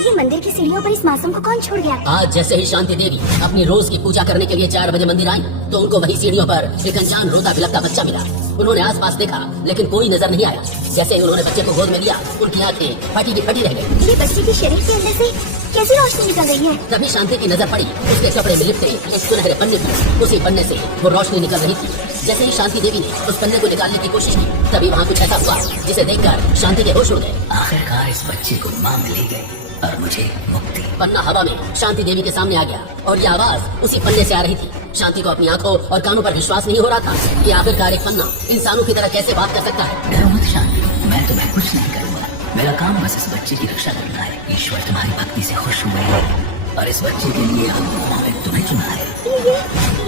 ये मंदिर की सीढ़ियों पर इस मासूम को कौन छोड़ गया? आज जैसे ही शांति देवी अपनी रोज की पूजा करने के लिए 4 बजे मंदिर आई तो उनको वही सीढ़ियों पर एक अनजान रोता बिलखता बच्चा मिला। उन्होंने आसपास देखा लेकिन कोई नजर नहीं आया। जैसे ही उन्होंने बच्चे को गोद में लिया उनकी आंखें फटी की फटी रह गई। ये बच्चे के शरीर के अंदर से कैसी रोशनी निकल रही है? तभी शांति की नजर पड़ी उसके कपड़े में लिपटे एक सुनहरे पन्ने पर। उसी पन्ने से वो रोशनी निकल रही थी। जैसे ही शांति देवी ने उस पन्ने को निकालने की कोशिश की तभी वहाँ कुछ ऐसा हुआ जिसे देखकर शांति के होश उड़ गए। आखिरकार इस बच्चे को मां मिली गई और मुझे मुक्ति। पन्ना हवा में शांति देवी के सामने आ गया और ये आवाज उसी पन्ने से आ रही थी। शांति को अपनी आंखों और कानों पर विश्वास नहीं हो रहा था कि आखिरकार एक पन्ना इंसानों की तरह कैसे बात कर सकता है। डरो मत शांति, मैं तुम्हें कुछ नहीं करूँगा। मेरा काम बस इस बच्चे की रक्षा करना है। ईश्वर तुम्हारी भक्ति से खुश हुए हैं और इस बच्चे के लिए हमने तुम्हें चुना है।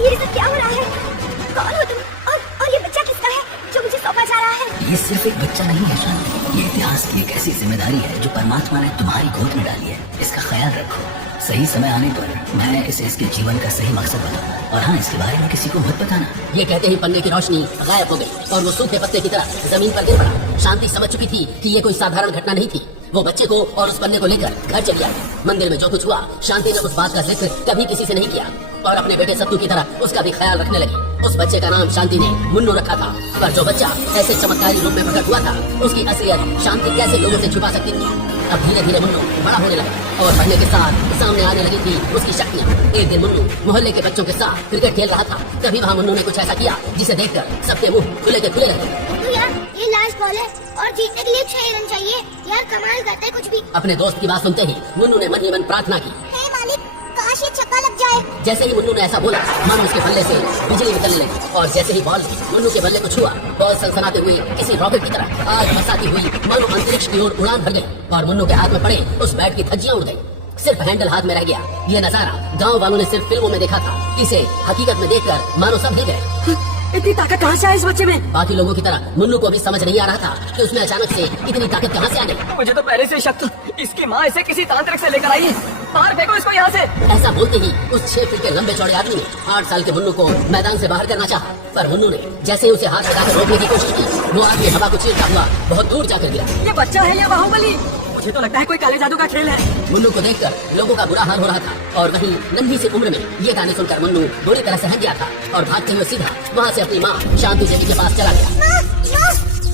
ये सब क्या हो रहा है? कौन हो तुम? और ये बच्चा किसका है जो मुझे सौंपा जा रहा है? ये सिर्फ एक बच्चा नहीं है शांति, ये इतिहास की एक ऐसी जिम्मेदारी है जो परमात्मा ने तुम्हारी गोद में डाली है। इसका ख्याल रखो। सही समय आने पर मैं इसे इसके जीवन का सही मकसद बताऊंगा। और हाँ, इसके बारे में किसी को मत बताना। ये कहते ही पन्ने की रोशनी गायब हो गई और वो सूखे पत्ते की तरह जमीन पर गिर पड़ा। शांति समझ चुकी थी कि ये कोई साधारण घटना नहीं थी। वो बच्चे को और उस पन्ने को लेकर घर चली आई। मंदिर में जो कुछ हुआ शांति ने उस बात का जिक्र कभी किसी से नहीं किया और अपने बेटे सत्तू की तरह उसका भी ख्याल रखने लगी। उस बच्चे का नाम शांति ने मुन्नू रखा था, पर जो बच्चा ऐसे चमत्कारी रूप में प्रकट हुआ था उसकी असलियत शांति कैसे लोगों से छुपा सकती थी। अब धीरे धीरे मुन्नू बड़ा होने लगा और बढ़ने के साथ सामने आने लगी थी उसकी शक्तियाँ। एक दिन मुन्नू मोहल्ले के बच्चों के साथ क्रिकेट खेल रहा था। तभी वहाँ मुन्नू ने कुछ ऐसा किया जिसे देखकर सबके मुंह खुले के खुले रह गए। तो यार ये लास्ट बॉल है और जीतने के लिए 6 रन चाहिए। यार कमाल करता है कुछ भी। अपने दोस्त की बात सुनते ही मुन्नू ने मन ही मन प्रार्थना की, हे मालिक, काश ये छक्का लग जाए। जैसे ही मुन्नू ने ऐसा बोला मानो उसके बल्ले से बिजली निकलने लगी और जैसे ही बॉल मुन्नू के बल्ले को छुआ बॉल सनसनाते हुए किसी रॉकेट की तरह आग बरसाती हुई मानो अंतरिक्ष की ओर उड़ान भर गई और मुन्नू के हाथ में पड़े उस बैट की धज्जियां उड़ गई। सिर्फ हैंडल हाथ में रह गया। ये नजारा गांव वालों ने सिर्फ फिल्मों में देखा था। इसे हकीकत में देखकर मानो सब हिल गए। इतनी ताकत कहाँ से आई इस बच्चे में? बाकी लोगों की तरह मुन्नू को भी समझ नहीं आ रहा था कि उसमें अचानक से इतनी ताकत कहाँ से आ गई। मुझे तो पहले से शक था इसकी माँ इसे किसी तांत्रिक से लेकर आई है। बाहर फेंको इसको यहाँ से। ऐसा बोलते ही उस 6 फीट के लंबे चौड़े आदमी ने 8 साल के मुन्नू को मैदान से बाहर करना चाहा, पर मुन्नू ने जैसे ही उसे हाथ लगाकर रोकने की कोशिश की वो आदमी हवा को चीरता हुआ बहुत दूर जाकर गिरा। ये बच्चा है या बाहुबली? मुझे तो लगता है कोई काले जादू का खेल है। मुन्नू को देखकर लोगों का बुरा हाल हो रहा था और वहीं नन्ही सी उम्र में ये गाने सुनकर मुन्नू बुरी तरह सहम गया था और भागते हुए सीधा वहाँ से अपनी माँ शांति देवी के पास चला गया। माँ,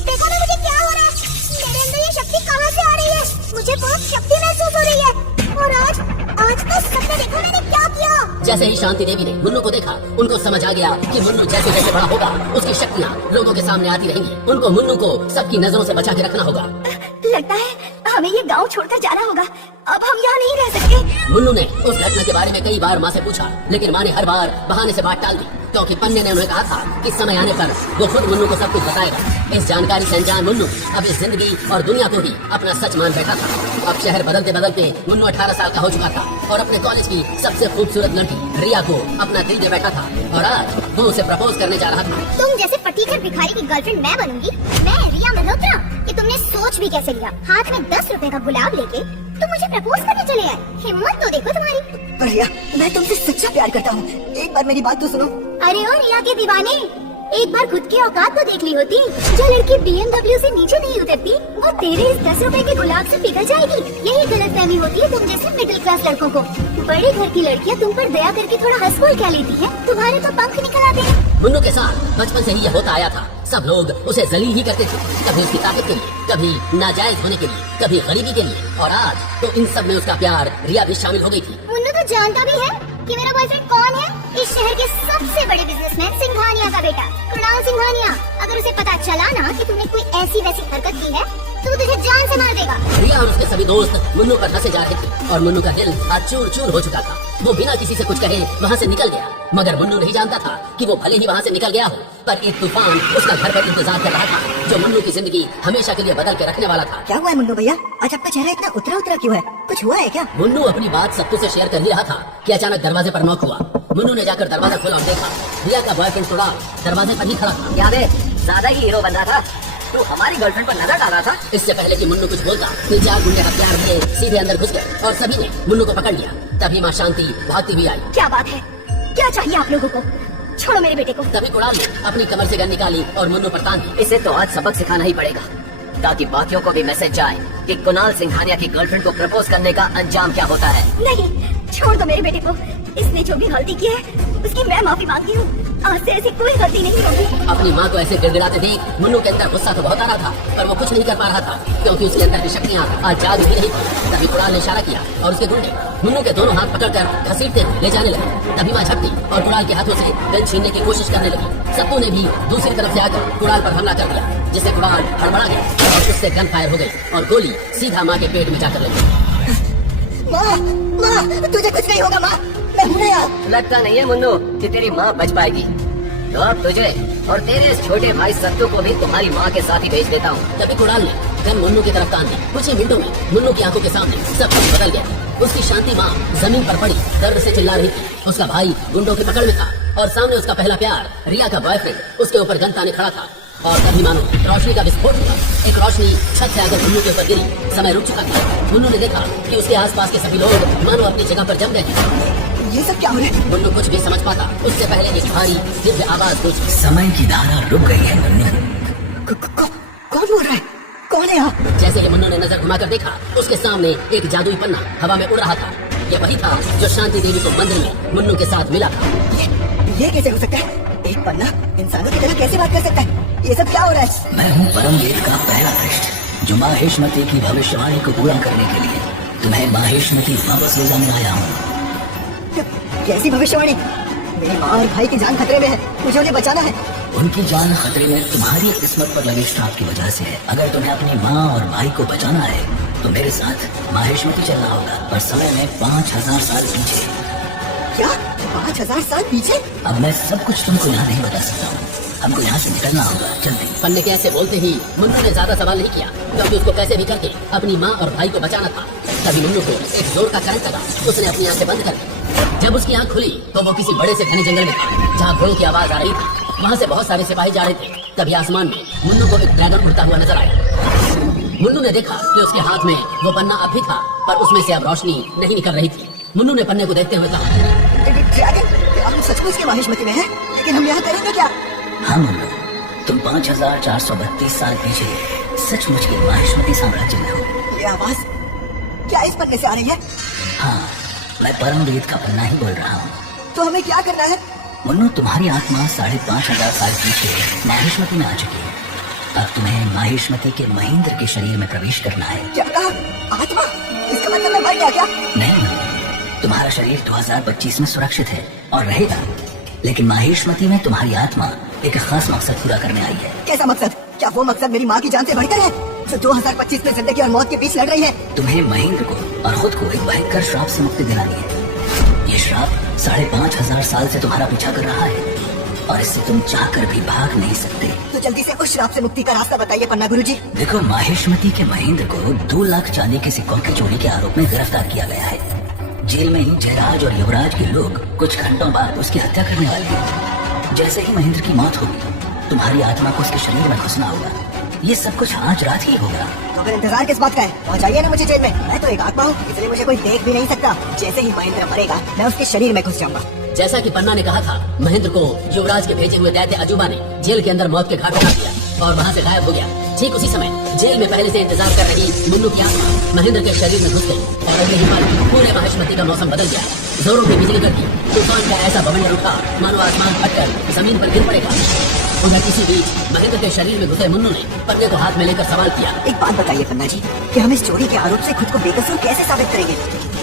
देखो ना मुझे क्या हो रहा है। मेरे अंदर ये शक्ति कहाँ से आ रही है? मुझे बहुत शक्ति महसूस हो रही है। और आज तो सबने देखा मैंने क्या किया। जैसे ही शांति देवी ने मुन्नू को देखा उनको समझ आ गया कि मुन्नू जैसे जैसे बड़ा होगा उसकी शक्तियाँ लोगों के सामने आती रहेंगी। उनको मुन्नू को सबकी नजरों से बचा के रखना होगा। लगता है हमें ये गांव छोड़कर जाना होगा। अब हम यहाँ नहीं रह सकते। मुन्नू ने उस घटना के बारे में कई बार माँ से पूछा लेकिन माँ ने हर बार बहाने से बात टाल दी क्योंकि पन्ने ने उन्हें कहा था कि समय आने पर वो खुद मुन्नू को सब कुछ बताएगा। इस जानकारी से अनजान मुन्नू अब इस जिंदगी और दुनिया को ही अपना सच मान बैठा था। अब शहर बदलते बदलते मुन्नू 18 साल का हो चुका था और अपने कॉलेज की सबसे खूबसूरत लड़की रिया को अपना दिल दे बैठा था और आज वो उसे प्रपोज करने जा रहा था। तुम जैसे फटीचर भिखारी की गर्लफ्रेंड मैं बनूंगी? मैं रिया मल्होत्रा? ये तुमने सोच भी कैसे लिया? हाथ में 10 रुपए का गुलाब लेके तुम मुझे प्रपोज करने चले आए। हिम्मत तो देखो तुम्हारी। रिया, मैं तुमसे सच्चा प्यार करता हूँ। एक बार मेरी बात तो सुनो। अरे ओ रिया के दीवाने, एक बार खुद की औकात तो देख ली होती। जो लड़की BMW से नीचे नहीं उतरती वो तेरे इस 10 रुपए के गुलाब से पिघल जाएगी। यही गलतफहमी होती है तुम जैसे मिडिल क्लास लड़कों को। बड़े घर की लड़कियाँ तुम पर दया करके थोड़ा हंस बोल क्या लेती है? तुम्हारे तो पंख निकल आते हैं। मुन्नू के साथ बचपन से ही यह होता आया था। सब लोग उसे जलील ही करते थे, कभी उसकी ताकत के लिए, कभी नाजायज होने के लिए, कभी गरीबी के लिए और आज तो इन सब में उसका प्यार रिया भी शामिल हो गई थी। मुन्नू तो जानता भी है कि मेरा बॉयफ्रेंड कौन है? इस शहर के सबसे बड़े बिजनेसमैन सिंघानिया का बेटा कुणाल सिंघानिया। अगर उसे पता चला ना कि तुमने कोई ऐसी वैसी हरकत की है तो वो तुझे जान से मार देगा। रिया और उसके सभी दोस्त मुन्नू पर हंसे जा रहे थे और मुन्नू का दिल आज चूर चूर हो चुका था। वो बिना किसी से कुछ कहे वहाँ से निकल गया, मगर मुन्नू नहीं जानता था कि वो भले ही वहाँ से निकल गया हो पर एक तूफान उसका घर पर इंतजार कर रहा था जो मुन्नू की जिंदगी हमेशा के लिए बदल के रखने वाला था। क्या हुआ है मुन्नू भैया? आज आपका चेहरा इतना उतरा उतरा क्यों है? कुछ हुआ है क्या? मुन्नू अपनी बात सबको से शेयर कर ही रहा था कि अचानक दरवाजे पर नॉक हुआ। मुन्नू ने जाकर दरवाजा खोला और देखा रिया का बॉयफ्रेंड थोड़ा दरवाजे पर ही खड़ा था। क्या बे, ज्यादा ही हीरो बन रहा था। तू हमारी गर्लफ्रेंड पर नजर डाल रहा था। इससे पहले कि मुन्नू कुछ बोलता 3-4 गुंडे हथियार लिए सीधे अंदर घुस गए और सभी ने मुन्नू को पकड़ लिया। तभी माँ शांति भागती हुई आई। क्या बात है? क्या चाहिए आप लोगों को? छोड़ो मेरे बेटे को। तभी कुणाल ने अपनी कमर से गन निकाली और मुन्नू पर तान दी। इसे तो आज सबक सिखाना ही पड़ेगा। ताकि बाकियों को भी मैसेज जाए कि कुणाल सिंघानिया की गर्लफ्रेंड को प्रपोज करने का अंजाम क्या होता है। नहीं, छोड़ दो मेरे बेटे को। इसने जो भी गलती की है उसकी मैं माफी मांगती हूँ। आज से ऐसी कोई गलती नहीं होगी। अपनी माँ को ऐसे गिड़गिड़ाते देख मुन्नू के अंदर गुस्सा तो बहुत आ रहा था, पर वो कुछ नहीं कर पा रहा था क्योंकि उसके अंदर की शक्तियाँ आज जाग भी नहीं थी। तभी कुणाल ने इशारा किया और उसके गुंडे मुन्नू के दोनों हाथ पकड़कर घसीटते ले जाने लगे। तभी माँ झपटी और कुणाल के हाथों से गन छीनने की कोशिश करने लगी। सत्तू ने भी दूसरी तरफ से आकर कुणाल पर हमला कर दिया, जिससे कुणाल हड़बड़ा गया और उससे गन फायर हो गई और गोली सीधा माँ के पेट में जाकर लगी। माँ, माँ, तुझे कुछ नहीं होगा माँ, मैं हूँ ना यार। लगता नहीं है मुन्नू कि तेरी माँ बच पाएगी, तो अब तुझे और तेरे इस छोटे भाई सत्तू को भी तुम्हारी माँ के साथ ही भेज देता हूँ। तभी कुणाल ने गन मुन्नू की तरफ तान दी। कुछ ही मिनटों में मुन्नू की आंखों के सामने सब कुछ बदल गया। उसकी शांति माँ जमीन पर पड़ी दर्द से चिल्ला रही थी। उसका भाई गुंडों की पकड़ में था और सामने उसका पहला प्यार रिया का बॉयफ्रेंड उसके ऊपर गन ताने खड़ा था। और तभी मानो रोशनी का विस्फोट हुआ। एक रोशनी छत से आकर मुन्नू के ऊपर गिरी। समय रुक चुका था। मुन्नू ने देखा कि उसके आसपास के सभी लोग मानो अपनी जगह पर जम गए थे। ये सब क्या हो रहा है? मुन्नू कुछ भी समझ पाता उससे पहले एक भारी दिव्य आवाज गूंजी। समय की धारा रुक गई है मुन्नू। कौन बोल रहा है? कौन है यहाँ? जैसे ही मुन्नू ने नजर घुमाकर देखा, उसके सामने एक जादुई पन्ना हवा में उड़ रहा था। ये वही था जो शांति देवी को मंदिर में मुन्नू के साथ मिला था। ये कैसे हो सकता है? एक पन्ना इंसानों की तरह कैसे बात कर सकता है? ये सब क्या हो रहा है? मैं हूँ परमवीर का पहला पृष्ठ, जो माहेश्मती की भविष्यवाणी को पूरा करने के लिए तुम्हें माहेश्मती वापस ले जाने आया हूँ। कैसी भविष्यवाणी? मेरी माँ और भाई की जान खतरे में है, मुझे उन्हें बचाना है। उनकी जान खतरे में तुम्हारी किस्मत पर लगे श्राप की वजह से है। अगर तुम्हें अपनी माँ और भाई को बचाना है तो मेरे साथ माहेश्मती चलना होगा, पर समय में 5000 साल पीछे। क्या 5000 साल पीछे? अब मैं सब कुछ तुमको यहाँ नहीं बता सकता हूँ। हमको यहाँ से निकलना होगा, जल्दी। पन्ने के ऐसे बोलते ही मुन्नू ने ज्यादा सवाल नहीं किया, क्योंकि उसको कैसे भी करके अपनी माँ और भाई को बचाना था। तभी मुन्नू को एक जोर का करंट लगा। उसने अपनी आंखें बंद कर दी। जब उसकी आंख खुली तो वो किसी बड़े से घने जंगल में था, जहाँ घोड़ों की आवाज आ रही थी। वहाँ से बहुत सारे सिपाही जा रहे थे। तभी आसमान में मुन्नू को एक ड्रैगन उड़ता हुआ नजर आया। मुन्नू ने देखा कि उसके हाथ में वो पन्ना अब भी था, पर उसमें से अब रोशनी नहीं निकल रही थी। मुन्नू ने पन्ने को देखते हुए कहा, ड्रैगन, हम सचमुच के माहेश्मती में हैं, लेकिन हम यहाँ करेंगे क्या? हाँ मुन्नू, तुम 5432 साल पीछे सचमुच के माहेश्मती साम्राज्य में हो। ये आवाज क्या इस पन्ने से आ रही है? हाँ, मैं परमवीर का पन्ना ही बोल रहा हूँ। तो हमें क्या करना है? मुन्नू, तुम्हारी आत्मा 5500 साल पीछे माहेश्मती में आ चुकी है। अब तुम्हें माहेश्मती के महेंद्र के शरीर में प्रवेश करना है। क्या कहा? आत्मा? इसका मतलब मैं मर गया क्या? नहीं मुन्नू, तुम्हारा शरीर 2025 में सुरक्षित है और रहेगा, लेकिन माहेश्मती में तुम्हारी आत्मा एक खास मकसद पूरा करने आई है। कैसा मकसद? क्या वो मकसद मेरी माँ की जान से बढ़कर है, जो 2025 में जिंदगी और मौत के बीच लड़ रही है? तुम्हें महेंद्र को और खुद को एक भयंकर श्राप से मुक्ति दिलानी है। ये श्राप 5500 साल से तुम्हारा पीछा कर रहा है और इससे तुम चाहकर भी भाग नहीं सकते। तो जल्दी से उस श्राप से मुक्ति का रास्ता बताइए पन्ना गुरुजी। देखो, माहेश्मती के महेंद्र को 2 लाख चांदी के सिक्कों की चोरी के आरोप में गिरफ्तार किया गया है। जेल में ही जयराज और युवराज के लोग कुछ घंटों बाद उसकी हत्या करने वाले हैं। जैसे ही महेंद्र की मौत होगी, तुम्हारी आत्मा को उसके शरीर में घुसना होगा। ये सब कुछ आज रात ही होगा। तो फिर इंतजार किस बात का है? पहुंचाइए ना मुझे जेल में। मैं तो एक आत्मा हूँ, इसलिए मुझे कोई देख भी नहीं सकता। जैसे ही महेंद्र मरेगा, मैं उसके शरीर में घुस जाऊंगा। जैसा कि पन्ना ने कहा था, महेंद्र को युवराज के भेजे हुए दैत्य अजूबा ने जेल के अंदर मौत के घाट उठा दिया और वहाँ से गायब हो गया। ठीक उसी समय जेल में पहले से इंतजार कर रही मुन्नू की आत्मा महेंद्र के शरीर में घुस गई और अगले ही पल पूरे माहेश्मती का मौसम बदल गया। जोरों की बिजली करती, तूफान का ऐसा बवंडर उठा मानो आसमान फटकर जमीन पर गिर पड़ेगा। उधर किसी बीच महेंद्र के शरीर में घुसे मुन्नू ने पन्ने को हाथ में लेकर सवाल किया, एक बात बताइए पन्ना जी, कि हम इस चोरी के आरोप से खुद को बेकसूर कैसे साबित करेंगे?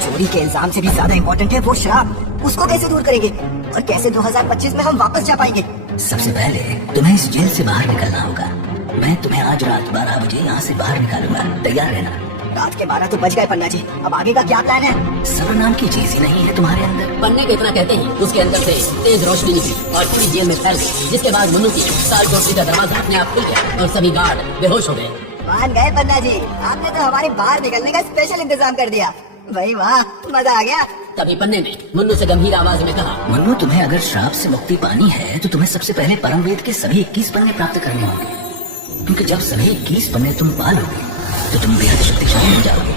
चोरी के इल्जाम से भी ज्यादा इम्पोर्टेंट है वो श्राप, उसको कैसे दूर करेंगे? और कैसे 2025 में हम वापस जा पाएंगे? सबसे पहले तुम्हें इस जेल से बाहर निकलना होगा। मैं तुम्हें आज रात 12 बजे यहाँ से बाहर निकालूंगा, तैयार रहना। रात के 12 तो बज गए पन्ना जी, अब आगे का क्या प्लान है? सबर नाम की चीज ही नहीं है तुम्हारे अंदर। पन्ने के इतना कहते ही उसके अंदर से तेज रोशनी निकली और पूरी जेल में फैल गई, जिसके बाद मुन्नू की साल कोठरी का दरवाजा अपने आप खुल गया और सभी गार्ड बेहोश हो गए। मान गए पन्ना जी, आपने तो हमारे बाहर निकलने का स्पेशल इंतजाम कर दिया। भाई वाह, मजा आ गया। तभी पन्ने ने मुन्नू से गंभीर आवाज में कहा, मुन्नू, तुम्हें अगर श्राप से मुक्ति पानी है तो तुम्हें सबसे पहले परमवेद के सभी 21 पन्ने प्राप्त करने होंगे, क्योंकि जब सभी 21 पन्ने तुम पालोगे तो तुम बेहद शक्तिशाली हो जाओगे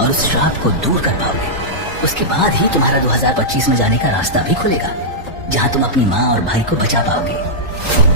और उस श्राप को दूर कर पाओगे। उसके बाद ही तुम्हारा 2025 में जाने का रास्ता भी खुलेगा, जहाँ तुम अपनी माँ और भाई को बचा पाओगे।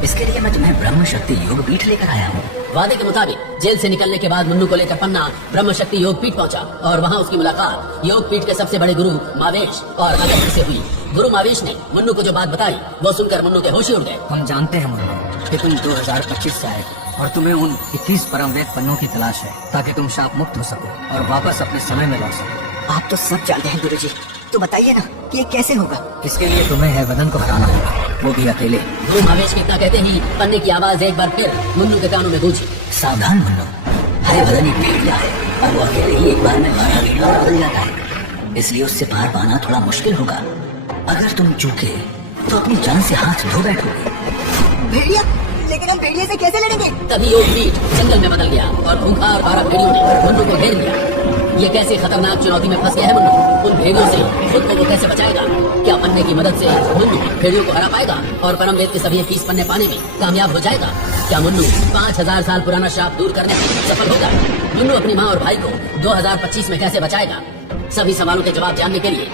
इसके लिए मैं तुम्हें ब्रह्म शक्ति योग पीठ लेकर आया हूँ। वादे के मुताबिक जेल से निकलने के बाद मुन्नू को लेकर पन्ना ब्रह्म शक्ति योग पीठ पहुंचा और वहां उसकी मुलाकात योग पीठ के सबसे बड़े गुरु मावेश और अगस्त्य से हुई। गुरु मावेश ने मुन्नू को जो बात बताई वो सुनकर मुन्नू के होश ही उड़ गए। हम जानते हैं मुन्नू कि तुम 2025 से आए हो और तुम्हें उन 21 परम वेद पन्नों की तलाश है ताकि तुम शाप मुक्त हो सको और वापस अपने समय में लौट सको। आप तो सब जानते हैं गुरुजी, तो बताइए ना कि ये कैसे होगा। इसके लिए तुम्हें है वदन को हराना होगा, वो भी अकेले। गुरु मावेश के इतना कहते ही पन्ने की आवाज एक बार फिर मुन्नू के कानों में गूंजी। सावधान मुन्नू, हरिवदन एक भेड़िया है और वो अकेले ही एक बार में 12 भेड़ियों में बदल जाता है, इसलिए उससे पार पाना थोड़ा मुश्किल होगा। अगर तुम चूके तो अपनी जान से हाथ धो बैठोगे। भेड़िया? लेकिन हम भेड़िए से कैसे लड़ेंगे? तभी योग पीठ जंगल में बदल गया और खूंखार 12 भेड़ियों ने मुन्नू को घेर लिया। ये कैसे खतरनाक चुनौती में फंस गया है मुन्नू। उन भेड़ियों से खुद को वो कैसे बचाएगा? क्या पन्ने की मदद से मुन्नू भेड़ियों को हरा पाएगा और परम वेद के सभी 21 पन्ने पाने में कामयाब हो जाएगा? क्या मुन्नू 5000 साल पुराना श्राप दूर करने में सफल होगा? मुन्नू अपनी माँ और भाई को 2025 में कैसे बचाएगा? सभी सवालों के जवाब जानने के लिए